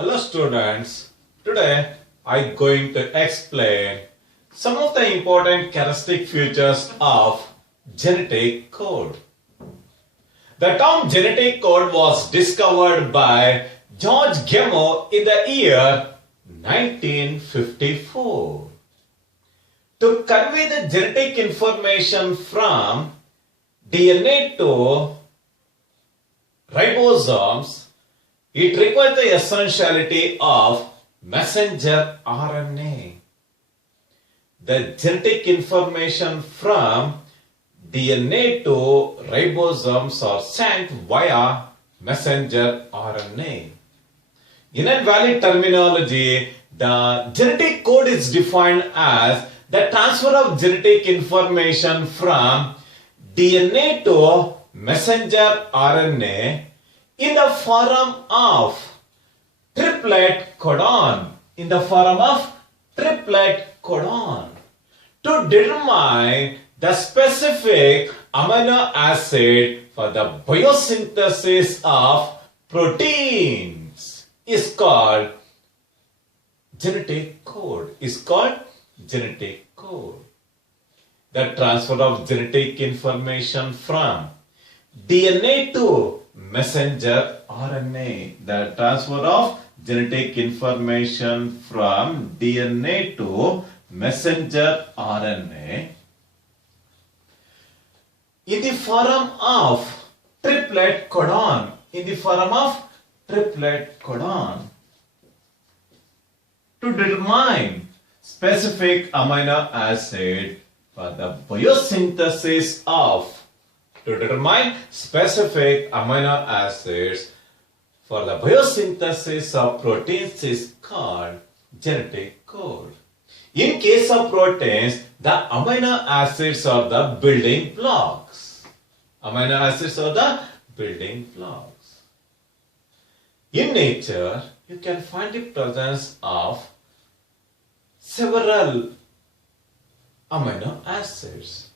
Hello students, today I'm going to explain some of the important characteristic features of genetic code. The term genetic code was discovered by George Gamow in the year 1954. To convey the genetic information from DNA to ribosomes, it requires the essentiality of messenger RNA. The genetic information from DNA to ribosomes are sent via messenger RNA. In a valid terminology, the genetic code is defined as the transfer of genetic information from DNA to messenger RNA in the form of triplet codon. To determine the specific amino acid for the biosynthesis of proteins is called genetic code. The transfer of genetic information from DNA to messenger RNA. The transfer of genetic information from DNA to messenger RNA in the form of triplet codon. To determine specific amino acid for the biosynthesis of proteins is called genetic code. In case of proteins, the amino acids are the building blocks. In nature, you can find the presence of several amino acids.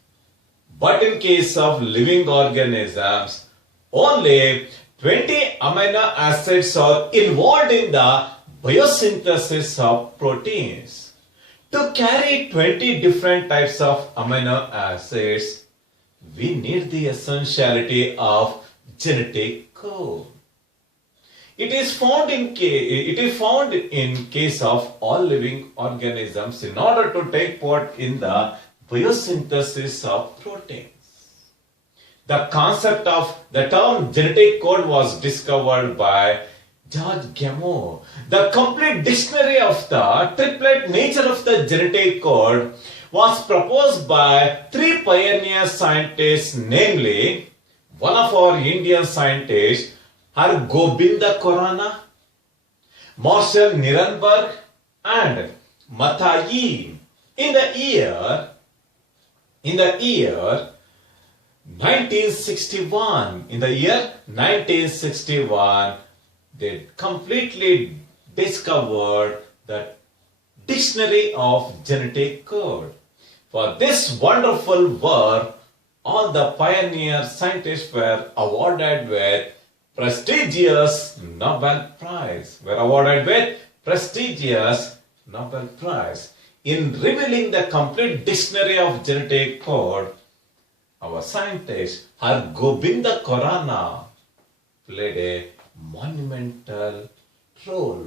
But in case of living organisms, only 20 amino acids are involved in the biosynthesis of proteins. To carry 20 different types of amino acids, we need the essentiality of genetic code. It is found in case of all living organisms in order to take part in the biosynthesis of proteins. The concept of the term genetic code was discovered by George Gamow. The complete dictionary of the triplet nature of the genetic code was proposed by three pioneer scientists, namely one of our Indian scientists, Hargobinda Khorana, Marshall Nirenberg, and Matthaei. In the year 1961, they completely discovered the dictionary of genetic code. For this wonderful work, all the pioneer scientists were awarded with prestigious Nobel Prize. In revealing the complete dictionary of genetic code, our scientist Hargobinda Khorana played a monumental role.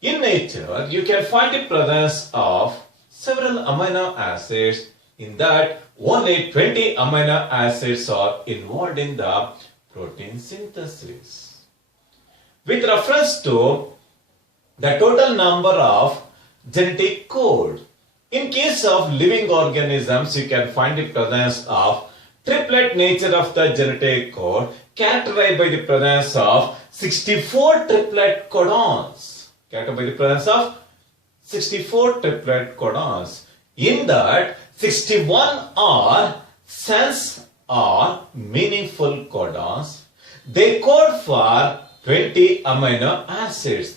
In nature, you can find the presence of several amino acids. In that, only 20 amino acids are involved in the protein synthesis. With reference to the total number of genetic code, in case of living organisms, you can find the presence of triplet nature of the genetic code characterized by the presence of 64 triplet codons. In that, 61 are sense or meaningful codons. They code for 20 amino acids.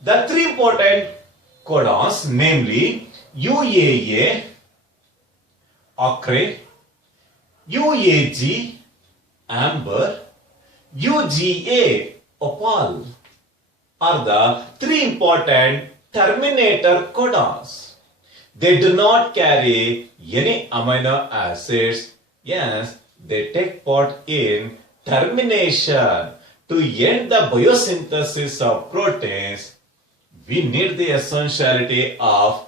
The three important codons, namely UAA, OCRE, UAG, amber, UGA, opal, are the three important terminator codons. They do not carry any amino acids. Yes, they take part in termination. To end the biosynthesis of proteins, we need the essentiality of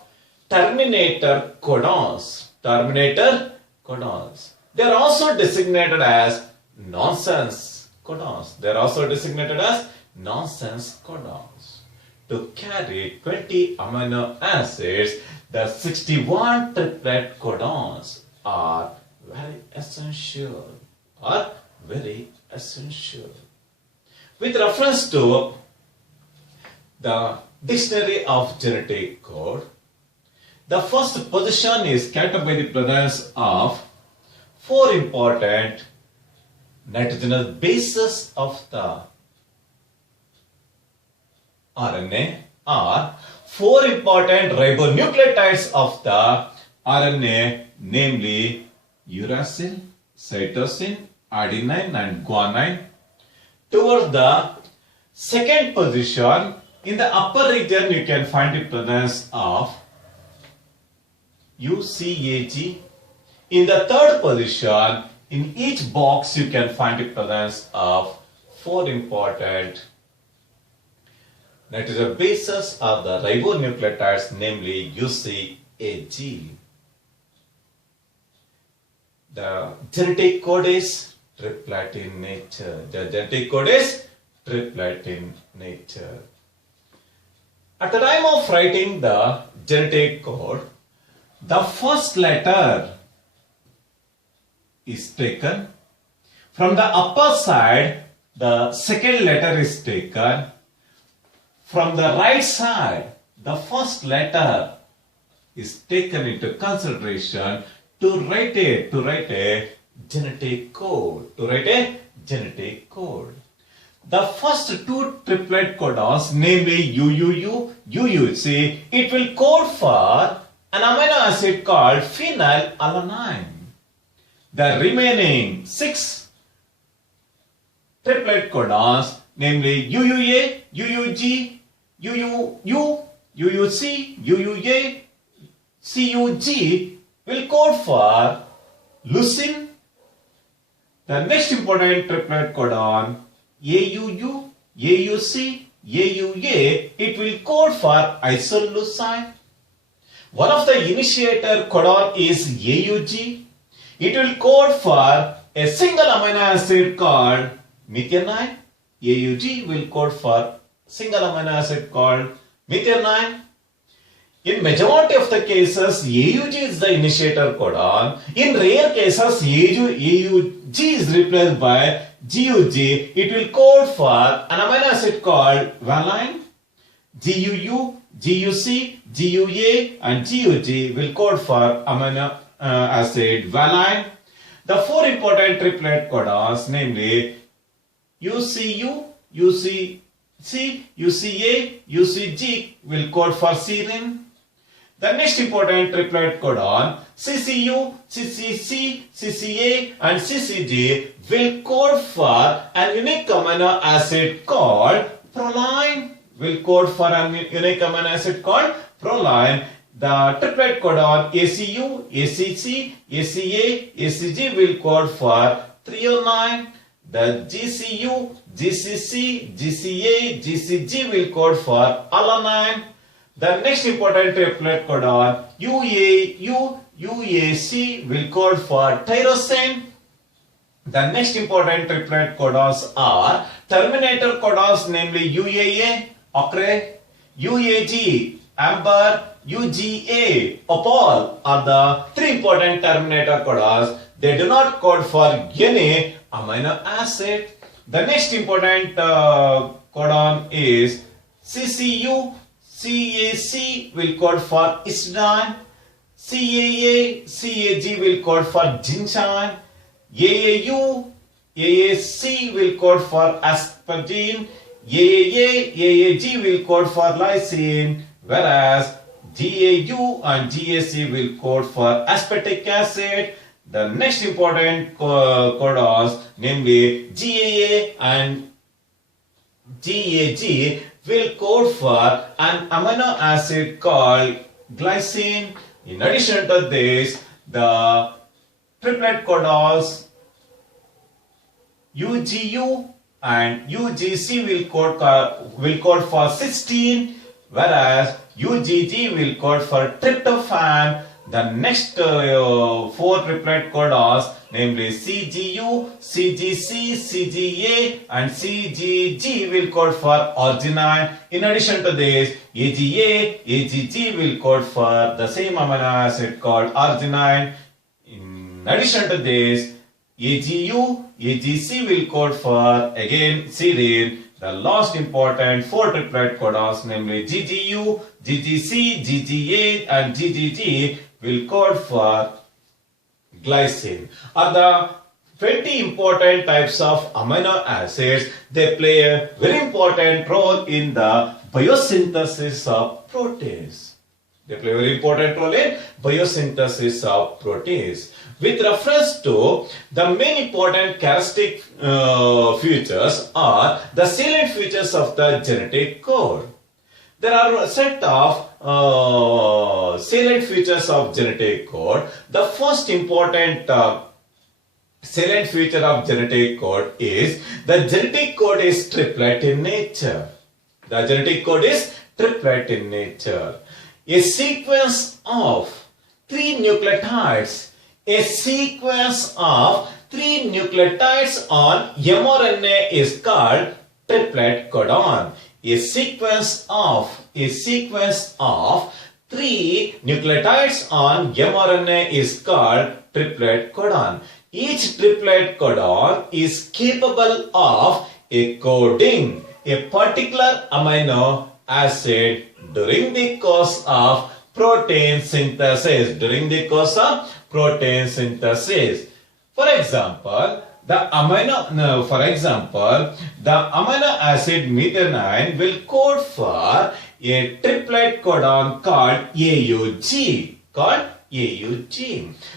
terminator codons. Terminator codons. They are also designated as nonsense codons. They are also designated as nonsense codons. To carry 20 amino acids, the 61 triplet codons are very essential. With reference to the dictionary of genetic code, the first position is kept by the presence of four important nitrogenous bases of the RNA, or four important ribonucleotides of the RNA, namely uracil, cytosine, adenine and guanine. Towards the second position, in the upper region you can find the presence of UCAG. In the third position, in each box you can find the presence of four important nitrogen bases of the ribonucleotides, namely UCAG. The genetic code is triplet in nature. The genetic code is triplet in nature. At the time of writing the genetic code, the first letter is taken. From the upper side, the second letter is taken. From the right side, the first letter is taken into consideration to write a genetic code. The first two triplet codons, namely UUU, UUC, it will code for an amino acid called phenylalanine. The remaining six triplet codons, namely UUA, UUG, UUU, UUC, UUA, CUG, will code for leucine. The next important triplet codon, AUU, AUC, AUA, it will code for isoleucine. One of the initiator codon is AUG. It will code for a single amino acid called methionine. AUG will code for single amino acid called methionine. In majority of the cases, AUG is the initiator codon. In rare cases, AUG is replaced by GUG. It will code for an amino acid called valine. GUU, GUC, GUA and GUG will code for amino acid valine. The four important triplet codons, namely UCU, UCC, UCA, UCG, will code for serine. The next important triplet codon, CCU, CCC, CCA and CCG, will code for an unique amino acid called proline. Will code for an unique amino acid called proline. The triplet codon ACU, ACC, ACA, ACG will code for threonine. The GCU, GCC, GCA, GCG will code for alanine. The next important triplet codon UAU, UAC will code for tyrosine. The next important triplet codons are terminator codons, namely UAA, ochre, UAG, amber, UGA, opal are the three important terminator codons. They do not code for any amino acid. The next important codon is CCU, CAC will code for histidine, CAA, CAG will code for ginseng, AAU, AAC will code for asparagine, AAA, AAG will code for lysine, whereas GAU and GAC will code for aspartic acid. The next important codons, namely GAA and GAG, will code for an amino acid called glycine. In addition to this, the triplet codons UGU and UGC will code for cysteine, whereas UGG will code for tryptophan. The next 4 triplet codons, namely CGU, CGC, CGA and CGG, will code for arginine. In addition to this, AGA, AGG will code for the same amino acid called arginine. In addition to this, AGU, AGC will code for again serine. The last important 4 triplet codons, namely GGU, GGC, GGA and GGG, will code for glycine. Are the 20 important types of amino acids. They play a very important role in the biosynthesis of proteins. They play a very important role in biosynthesis of proteins. With reference to the main important characteristic features are the salient features of the genetic code. There are a set of salient features of genetic code. The first important salient feature of genetic code is the genetic code is triplet in nature. The genetic code is triplet in nature. A sequence of 3 nucleotides. A sequence of 3 nucleotides on mRNA is called triplet codon. A sequence of 3 nucleotides on mRNA is called triplet codon. Each triplet codon is capable of coding a particular amino acid during the course of protein synthesis. For example, the amino acid methionine will code for a triplet codon called AUG.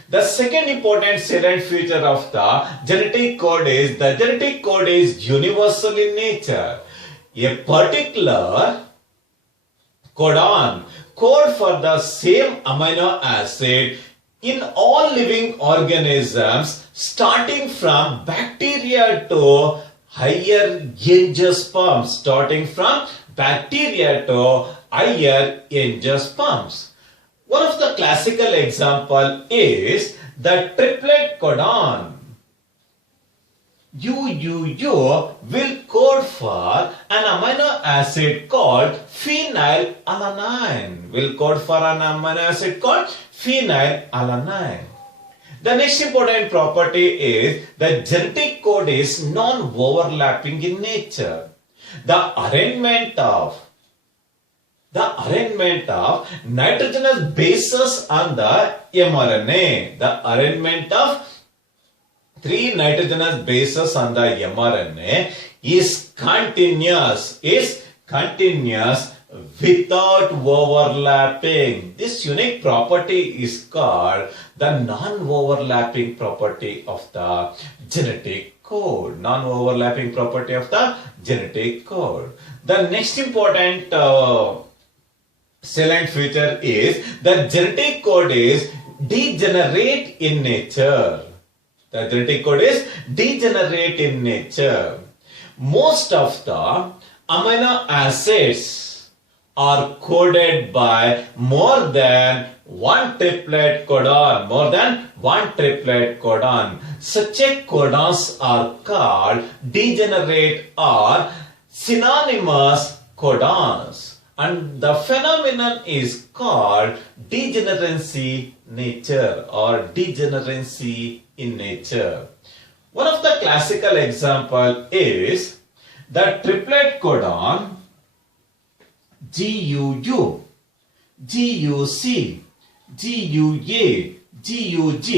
The second important salient feature of the genetic code is universal in nature. A particular codon code for the same amino acid in all living organisms, starting from bacteria to higher angiosperms. One of the classical example is the triplet codon. UUU will code for an amino acid called phenylalanine. The next important property is the genetic code is non-overlapping in nature. The arrangement of nitrogenous bases on the mRNA. The arrangement of 3 nitrogenous bases on the mRNA is continuous without overlapping. This unique property is called the non-overlapping property of the genetic code. The next important salient feature is the genetic code is degenerate in nature. Most of the amino acids are coded by more than one triplet codon. Such codons are called degenerate or synonymous codons. And the phenomenon is called degeneracy in nature. One of the classical example is the triplet codon GUU, GUC, GUA, GUG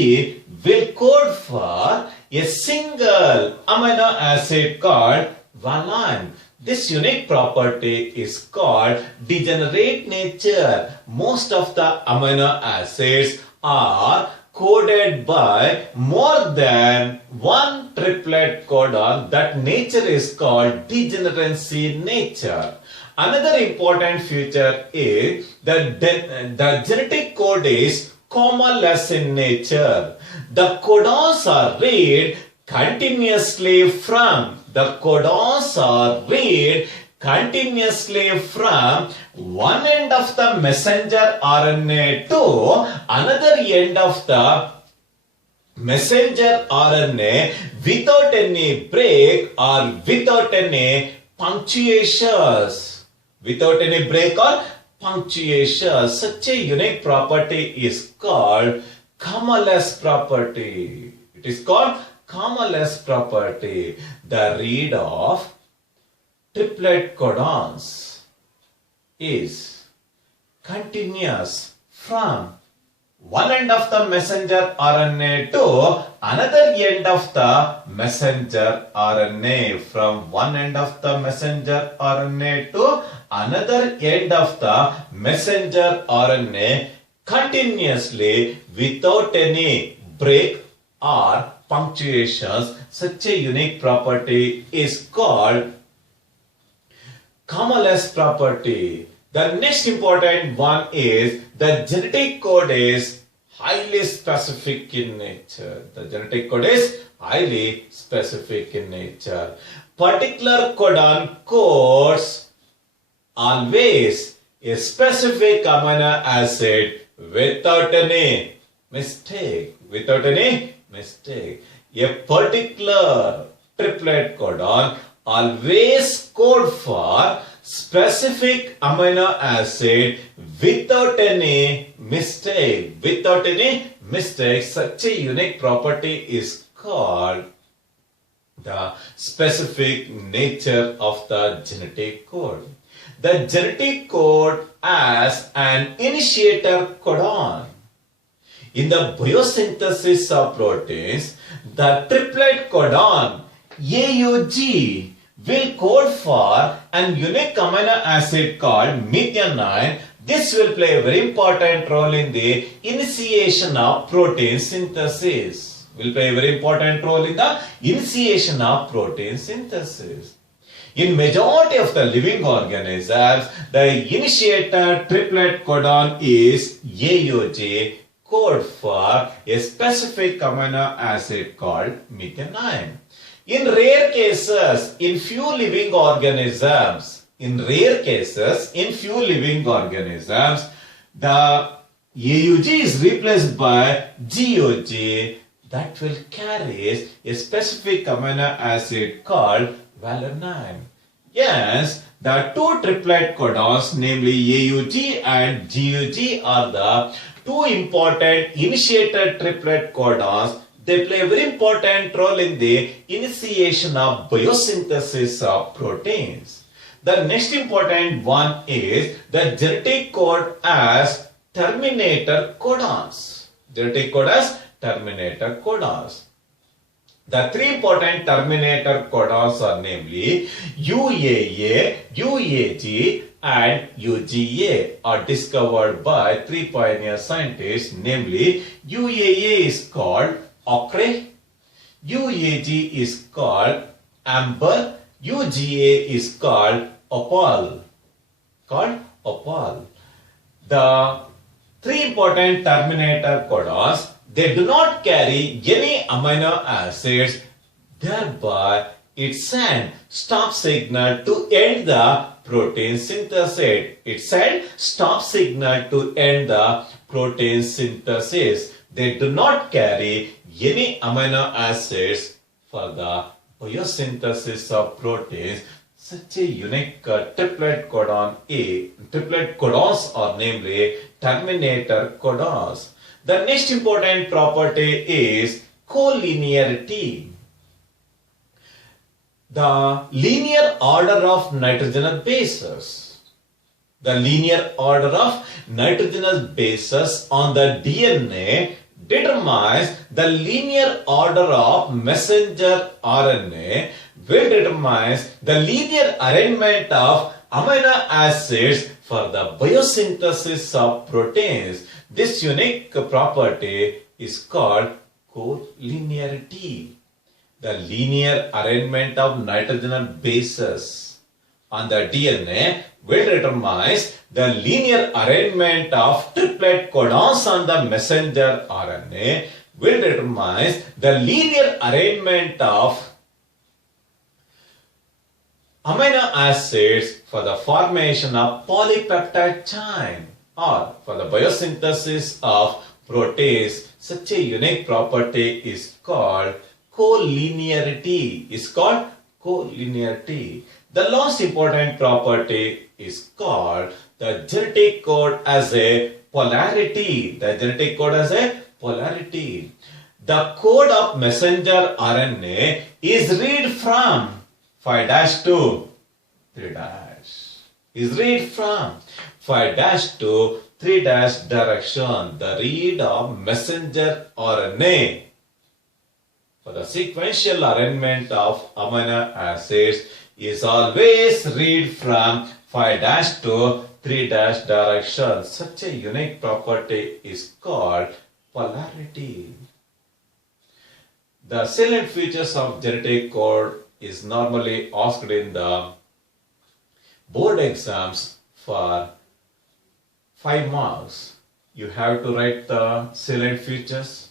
will code for a single amino acid called valine. This unique property is called degenerate nature. Most of the amino acids are coded by more than one triplet codon, that nature is called degeneracy nature. Another important feature is that the genetic code is commaless in nature. The codons are read continuously from one end of the messenger RNA to another end of the messenger RNA without any break or without any punctuations. Without any break or punctuation. Such a unique property is called commaless property. It is called commaless property. The read of triplet codons is continuous from one end of the messenger RNA to another end of the messenger RNA. From one end of the messenger RNA to another end of the messenger RNA continuously without any break or punctuations. Such a unique property is called commaless property. The next important one is the genetic code is highly specific in nature. The genetic code is highly specific in nature. Particular codon codes always a specific amino acid without any mistake. Without any mistake. A particular triplet codon always code for specific amino acid without any mistake. Without any mistake. Such a unique property is called the specific nature of the genetic code. The genetic code as an initiator codon. In the biosynthesis of proteins, the triplet codon AUG will code for an unique amino acid called methionine. This will play a very important role in the initiation of protein synthesis. Will play a very important role in the initiation of protein synthesis. In majority of the living organisms, the initiator triplet codon is AUG, code for a specific amino acid called methionine. In rare cases, in few living organisms, the AUG is replaced by GUG that will carry a specific amino acid called valine. Yes, the two triplet codons, namely AUG and GUG, are the two important initiator triplet codons. They play a very important role in the initiation of biosynthesis of proteins. The next important one is the genetic code as terminator codons. Genetic code as terminator codons. The three important terminator codons are namely UAA, UAG and UGA, are discovered by three pioneer scientists. Namely, UAA is called ochre, UAG is called amber, UGA is called opal. The three important terminator codons, they do not carry any amino acids, thereby it sends stop signal to end the protein synthesis. It sends stop signal to end the protein synthesis. They do not carry any amino acids for the biosynthesis of proteins. Such a unique triplet codons are namely terminator codons. The next important property is collinearity. The linear order of nitrogenous bases. The linear order of nitrogenous bases on the DNA determines the linear order of messenger RNA, which determines the linear arrangement of amino acids for the biosynthesis of proteins. This unique property is called collinearity. The linear arrangement of nitrogen bases on the DNA will determine the linear arrangement of triplet codons on the messenger RNA will determine the linear arrangement of amino acids for the formation of polypeptide chain or for the biosynthesis of proteins. Such a unique property is called collinearity. The last important property is called the genetic code as a polarity. The code of messenger RNA is read from 5' to 3'. Is read from 5' to 3' direction. The read of messenger RNA. For the sequential arrangement of amino acids is always read from 5' to 3' direction. Such a unique property is called polarity. The salient features of genetic code is normally asked in the board exams for 5 marks. You have to write the salient features.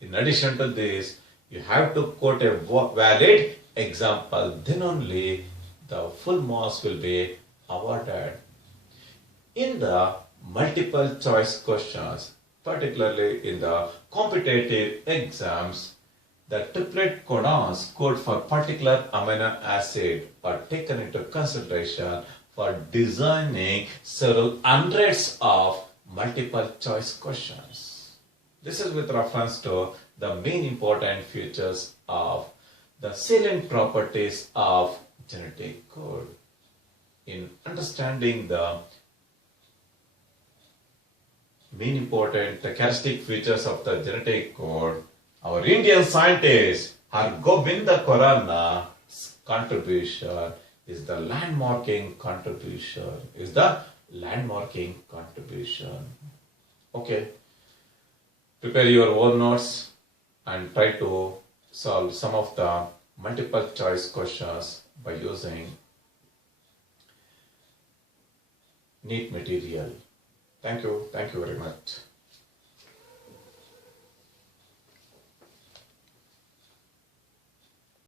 In addition to this, you have to quote a valid example. Then only the full marks will be awarded. In the multiple choice questions, particularly in the competitive exams, the triplet codons code for particular amino acid are taken into consideration for designing several hundreds of multiple choice questions. This is with reference to the main important features of the salient properties of genetic code. In understanding the main important characteristic features of the genetic code, our Indian scientist Hargovinda Khurana's contribution is the landmarking contribution. Okay. Prepare your own notes and try to solve some of the multiple choice questions by using NEET material. Thank you very much.